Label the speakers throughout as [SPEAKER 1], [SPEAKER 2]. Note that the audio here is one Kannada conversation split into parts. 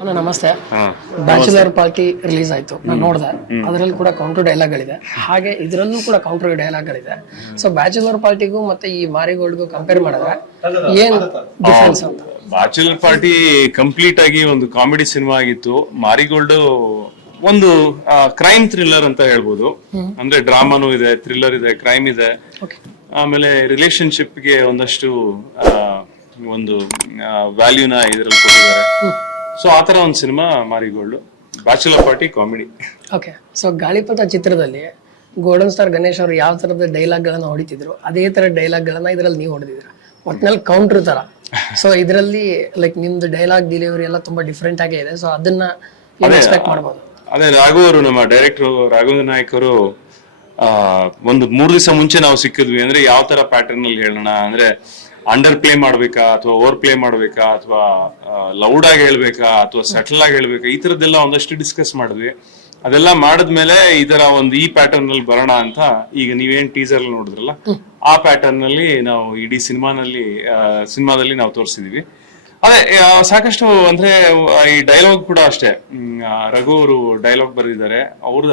[SPEAKER 1] ಅಣ್ಣ ನಮಸ್ತೆ. ಬ್ಯಾಚುಲರ್ ಪಾರ್ಟಿ ರಿಲೀಸ್ ಆಯ್ತು. ನಾನು ನೋಡಿದೆ. ಅದರಲ್ಲಿ ಕೂಡ ಕೌಂಟರ್ ಡೈಲಾಗ್ಗಳಿದೆ ಹಾಗೆ ಇದರಲ್ಲೂ ಕೂಡ ಕೌಂಟರ್ ಡೈಲಾಗ್ಗಳಿದೆ ಸೊ ಬ್ಯಾಚುಲರ್ ಪಾರ್ಟಿಗೂ ಮತ್ತೆ ಈ ಮಾರಿಗೋಲ್ಡ್ಗೂ ಕಂಪೇರ್ ಮಾಡಿದ್ರೆ ಏನ್ ಡಿಫರೆನ್ಸ್ ಅಂತ?
[SPEAKER 2] ಬ್ಯಾಚುಲರ್ ಪಾರ್ಟಿ ಕಂಪ್ಲೀಟ್ ಆಗಿ ಒಂದು ಕಾಮಿಡಿ ಸಿನಿಮಾ ಆಗಿತ್ತು. ಮಾರಿಗೋಲ್ಡ್ ಒಂದು ಕ್ರೈಮ್ ಥ್ರಿಲ್ಲರ್ ಅಂತ ಹೇಳ್ಬೋದು. ಅಂದ್ರೆ ಡ್ರಾಮಾನು ಇದೆ ಥ್ರಿಲ್ಲರ್ ಇದೆ ಕ್ರೈಮ್ ಇದೆ. ಆಮೇಲೆ ರಿಲೇಶನ್ಶಿಪ್ಗೆ ಒಂದಷ್ಟು ಒಂದು ವ್ಯಾಲ್ಯೂನ ಇದರಲ್ಲಿ ಕೊಟ್ಟಿದ್ದಾರೆ. ಸೊ ಆತರ ಒಂದು cinema Marigold bachelor party comedy
[SPEAKER 1] okay so Gaalipata ಚಿತ್ರದಲ್ಲಿ ಗೋಲ್ಡನ್ ಸ್ಟಾರ್ ಗಣೇಶ್ ಅವರು ಯಾವ ತರದ ಡೈಲಾಗ್ ಗಳನ್ನ ಹೊಡಿತಿದ್ರು ಅದೇ ತರ ಡೈಲಾಗ್ ಗಳನ್ನ ಇದರಲ್ಲಿ ನೀವು ಹೊಡೆದಿದ್ರ ಒಟ್ನಲ್ಲಿ ಕೌಂಟರ್ ತರ. ಸೊ ಇದರಲ್ಲಿ ಲೈಕ್ ನಿಮ್ದು ಡೈಲಾಗ್ ಡೆಲಿವರಿ ಎಲ್ಲ ತುಂಬಾ ಡಿಫ್ರೆಂಟ್ ಆಗೇ ಇದೆ. ಸೊ ಅದನ್ನ ಎಕ್ಸ್ಪೆಕ್ಟ್ ಮಾಡ್ಬೋದು.
[SPEAKER 2] ಅದೇ ರಾಘು ಅವರು ನಮ್ಮ ಡೈರೆಕ್ಟರ್ ರಾಘವೇಂದ್ರ ನಾಯಕ್ ಅವರು ಆ, ಒಂದು ಮೂರು ದಿವಸ ಮುಂಚೆ ನಾವು ಸಿಕ್ಕಿದ್ವಿ ಅಂದ್ರೆ ಯಾವ ತರ ಪ್ಯಾಟರ್ನ್ ಅಲ್ಲಿ ಹೇಳೋಣ ಅಂದ್ರೆ ಅಂಡರ್ ಪ್ಲೇ ಮಾಡ್ಬೇಕಾ ಅಥವಾ ಓವರ್ ಪ್ಲೇ ಮಾಡ್ಬೇಕಾ ಅಥವಾ ಲೌಡ್ ಆಗಿ ಹೇಳ್ಬೇಕಾ ಅಥವಾ ಸೆಟಲ್ ಆಗಿ ಹೇಳ್ಬೇಕಾ, ಈ ತರದ್ದೆಲ್ಲ ಒಂದಷ್ಟು ಡಿಸ್ಕಸ್ ಮಾಡಿದ್ವಿ. ಅದೆಲ್ಲ ಮಾಡಿದ್ಮೇಲೆ ಇದರ ಒಂದು ಈ ಪ್ಯಾಟರ್ನ್ ಅಲ್ಲಿ ಬರೋಣ ಅಂತ ಈಗ ನೀವೇನ್ ಟೀಸರ್ ನೋಡಿದ್ರಲ್ಲ, ಆ ಪ್ಯಾಟರ್ನ್ನಲ್ಲಿ ನಾವು ಇಡೀ ಸಿನಿಮಾನಲ್ಲಿ ಸಿನಿಮಾದಲ್ಲಿ ನಾವು ತೋರಿಸಿದೀವಿ. ಅದೇ ಸಾಕಷ್ಟು ಅಂದ್ರೆ ಈ ಡೈಲಾಗ್ ಕೂಡ ಅಷ್ಟೇ. ರಘು ಅವರು ಡೈಲಾಗ್ ಬರೆದಿದ್ದಾರೆ. ಅವ್ರ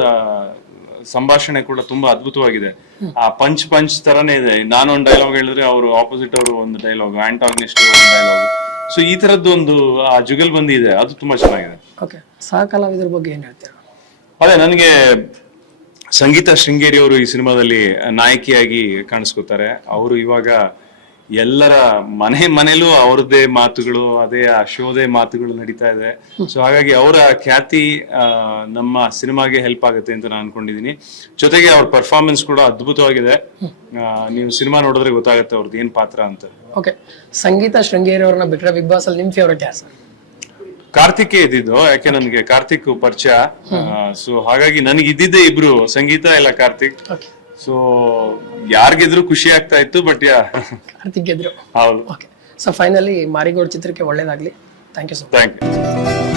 [SPEAKER 2] ಸಂಭಾಷಣೆ ಕೂಡ ತುಂಬಾ ಅದ್ಭುತವಾಗಿದೆ. ಆ ಪಂಚ್ ಪಂಚ್ ತರನೇ ಇದೆ. ನಾನು ಒಂದು ಡೈಲಾಗ್ ಹೇಳಿದ್ರೆ ಅವರು ಆಪೋಸಿಟ್ ಅವರು ಒಂದು ಡೈಲಾಗ್ ಆಂಟಾಗ್ನಿಸ್ಟ್ ಒಂದು ಡೈಲಾಗ್ ಸೊ ಈ ತರದ್ದು ಒಂದು ಆ ಜುಗಲ್ಬಂದಿ ಇದೆ. ಅದು ತುಂಬಾ ಚೆನ್ನಾಗಿದೆ.
[SPEAKER 1] ಓಕೆ ಸಹ ಕಲಾವಿದರ ಬಗ್ಗೆ ಏನ್ ಹೇಳ್ತೀರಾ?
[SPEAKER 2] ಅದೇ ನನಗೆ ಸಂಗೀತ ಶೃಂಗೇರಿ ಅವರು ಈ ಸಿನಿಮಾದಲ್ಲಿ ನಾಯಕಿಯಾಗಿ ಕಾಣಿಸ್ಕೊತಾರೆ. ಅವರು ಇವಾಗ ಎಲ್ಲರ ಮನೆ ಮನೇಲೂ ಅವ್ರದ್ದೇ ಮಾತುಗಳು ಅದೇ ಆ ಶೋದೇ ಮಾತುಗಳು ನಡೀತಾ ಇದೆ. ಸೊ ಹಾಗಾಗಿ ಅವರ ಖ್ಯಾತಿ ನಮ್ಮ ಸಿನಿಮಾಗೆ ಹೆಲ್ಪ್ ಆಗುತ್ತೆ ಅಂತ ನಾನು ಅನ್ಕೊಂಡಿದೀನಿ. ಜೊತೆಗೆ ಅವ್ರ ಪರ್ಫಾರ್ಮೆನ್ಸ್ ಕೂಡ ಅದ್ಭುತವಾಗಿದೆ. ನೀವು ಸಿನಿಮಾ ನೋಡಿದ್ರೆ ಗೊತ್ತಾಗುತ್ತೆ ಅವ್ರದ್ದು ಏನ್ ಪಾತ್ರ ಅಂತ.
[SPEAKER 1] ಓಕೆ ಸಂಗೀತ ಶೃಂಗೇರಿ ಅವ್ರನ್ನ ಬಿಟ್ರೆ ಬಿಗ್ ಬಾಸ್ ಅಲ್ಲಿ ನಿಮ್ ಫೇವ್ರೆಟ್ ಯಾರು ಸರ್
[SPEAKER 2] ಕಾರ್ತಿಕೇ ಇದ್ದಿದ್ದು ಯಾಕೆ ನನಗೆ ಕಾರ್ತಿಕ್ ಪರಿಚಯ. ಸೊ ಹಾಗಾಗಿ ನನಗೆ ಇದ್ದಿದ್ದೇ ಇಬ್ರು ಸಂಗೀತ ಇಲ್ಲ ಕಾರ್ತಿಕ್.
[SPEAKER 1] ಓಕೆ
[SPEAKER 2] ಸೊ ಯಾರಿಗಿದ್ರು ಖುಷಿ ಆಗ್ತಾ ಇತ್ತು ಬಟ್ ಯಾ
[SPEAKER 1] ಕಾರ್ತಿಕ್ ಗೆದ್ರು.
[SPEAKER 2] ಹೌದು.
[SPEAKER 1] ಓಕೆ ಸೊ ಫೈನಲಿ ಮಾರಿಗೋಡ್ ಚಿತ್ರಕ್ಕೆ ಒಳ್ಳೇದಾಗ್ಲಿ. Thank you so
[SPEAKER 2] thank you